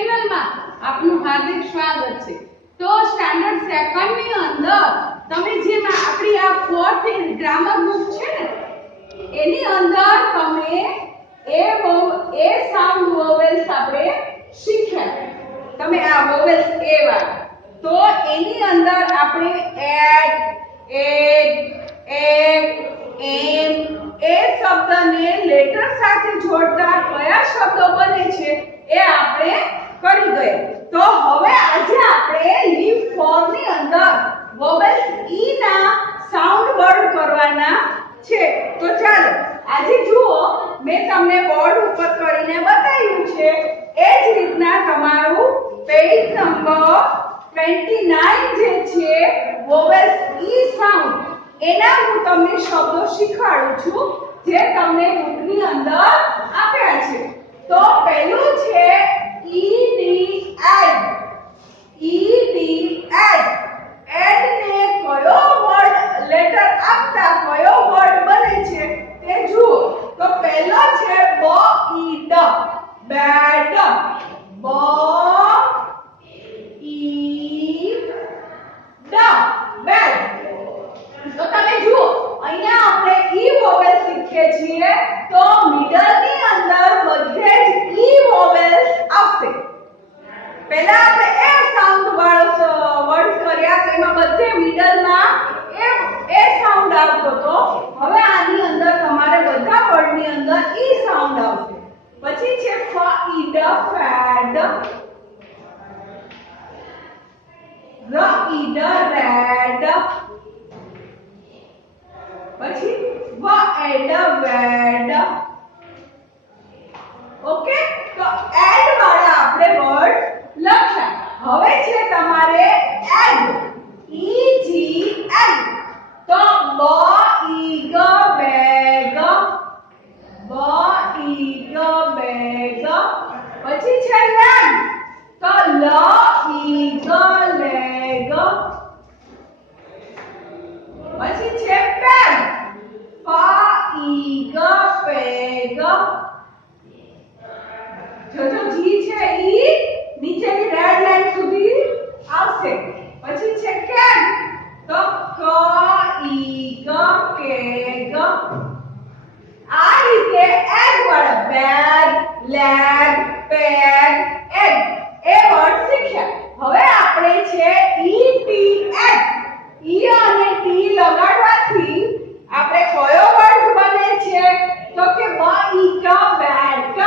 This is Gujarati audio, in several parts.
ચેનલમાં આપનું હાર્દિક સ્વાગત છે। તો સ્ટાન્ડર્ડ સેકન્ડ ની અંદર તમે જે આપણી આ ફોર્થ ગ્રામર બુક છે ને એની અંદર તમે એ સાઉન્ડ વોવેલ્સ આપણે શીખ્યા। તમે આ વોવેલ્સ એ વાળા તો એની અંદર આપણે એડ એમ એ શબ્દને લેટર સાથે જોડતા કયા શબ્દો બને છે એ આપણે કરી ગયા। તો હવે આજે આપણે લીવ 4 ની અંદર વોવેલ્સ ઈ ના સાઉન્ડ વર્ડ કરવાના છે। તો ચાલો આજે જુઓ મેં તમને બોર્ડ ઉપર કરીને બતાવ્યું છે એ જ રીતના તમારું પેજ નંબર 29 જે છે વોવેલ્સ ઈ સાઉન્ડ એના હું તમને શબ્દો શીખવાડું છું જે તમને બુકની અંદર આપ્યા છે। તો પહેલું છે એડ એડ ને કયો વર્ડ લેટર આપતા કયો વર્ડ બને છે તે જુઓ। તો પહેલો છે બ બેડ બ ઈ ડ બેડ। તો તમે જુઓ અહીંયા આપણે ઈ વોવેલ શીખીએ છીએ તો મિડલ ની અંદર બધે જ ઈ વોવેલ્સ આવશે। પહેલા આપણે એ સાઉન્ડ વર્ડ્સ કર્યા તો એમાં બધે મિડલ માં એ સાઉન્ડ આવતો તો હવે આની અંદર તમારે બધા વર્ડ ની અંદર ઈ સાઉન્ડ આવશે। પછી છે ફઈડ ફેડ રઈડ રેડ પછી વેડ વેડ। ઓકે તો એડ વાળા આપણે વર્ડ લખ્યા। હવે છે તમારે એગ ઈ જી એગ તો બ ઈ ગ બેગ બ ઈ ગ બેગ। પછી છે લેગ તો લ ઈ ગ લેગ। પછી છે પેગ પ ઈ ગ પેગ। જો જી છે ઈ નીચેની રેડ લાઈન સુધી આવશે। પછી છે કેગ તો ક ઈ ગ કેગ। આ રીતે એગ વાળા બેગ લેગ પેગ એગ એ વર્ડ શીખ્યા। હવે આપણે છે ઈ ટી એગ ઈ અને ટી લગાડવાથી આપણે કયો વર્ડ બને છે તો કે બ ઈ ક બેટ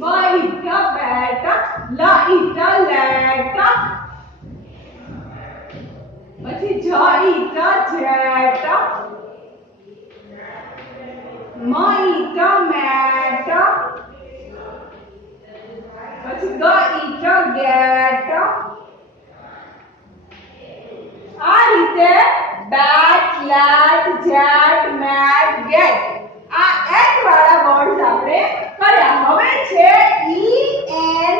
બ ઈ ક બેટ લ ઈ ક લેટ પછી જ ઈ ક જેટ મ ઈ ક મેટ પછી ગ ઈ ક ગેટ। આ રીતે બેટ લેટ જેટ મેટ ગેટ આ એન વાળા વર્ડ્સ આપણે કર્યા। હવે છે ઈ એન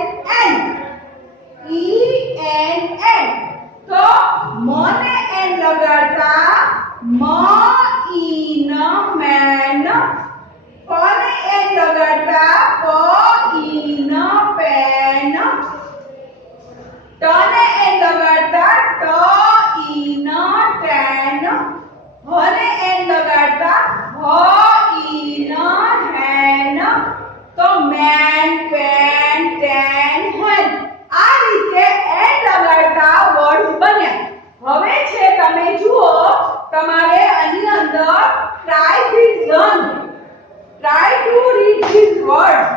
એન તો મને એન લગાડતા મ ઈ ન મેન પને એન લગાડતા પ ઈ ન પેન તને એન લગાડતા ટ ઈ ન ટેન હને એન લગાડતા હ ઈ ન હેન તો મેન પેન ટેન હેન આ રીતે એન લગાડતા વર્ડ્સ બન્યા। હવે છે તમે જુઓ તમારે આની અંદર try to read this words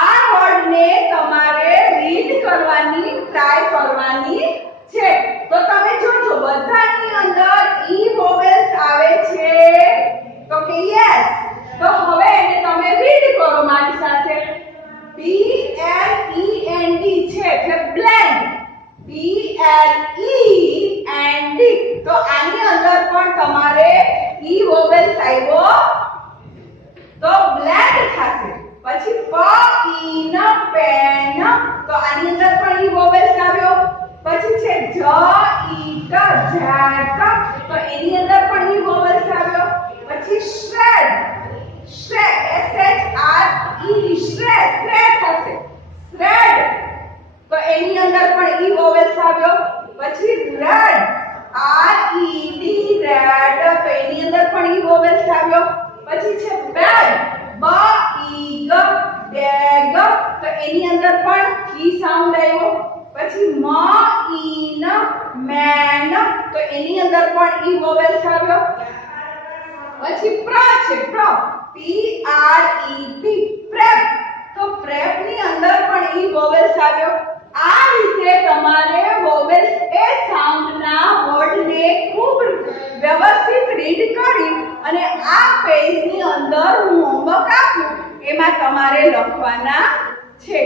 આ વર્ડ ને તમારે રીડ કરવાની ટ્રાય કરવાની છે। તો તમે જોજો બધાની અંદર ઈ વોવેલ્સ આવે છે તો કે યસ તો હવે એને તમે રીડ કરો મારી સાથે B L E N D છે એટલે blend B L E N D તો આની અંદર પણ તમારે ઈ વોવેલ્સ આવ્યો તો બ્લેન્ડ થશે। પછી પ ઈ ન પેન તો આની અંદર પણ ઈ વોવેલ્સ આવ્યો। પછી છે જ ઈ ટ જેટ તો એની અંદર પણ ઈ વોવેલ્સ આવ્યો। પછી શ્રેડ S H R E D પછી red, R E D red, તો એની અંદર પણ ઈ વોવેલ્સ આવ્યો. પછી છે bag, B E G bag, તો એની અંદર પણ ઈ સાઉન્ડ આવ્યો. પછી M E N મેન, તો એની અંદર પણ ઈ વોવેલ્સ આવ્યો. પછી પ્ર છે પ્ર, P R E P prep, તો પ્રેપ ની અંદર પણ ઈ વોવેલ્સ આવ્યો. આ રીતે તમારે વોવેલ્સ એ સાઉન્ડ ના વર્ડ ને ખૂબ વ્યવસ્થિત રીડ કરી અને આ પેજ ની અંદર હું હોમવર્ક આપું એમાં તમારે લખવાના છે.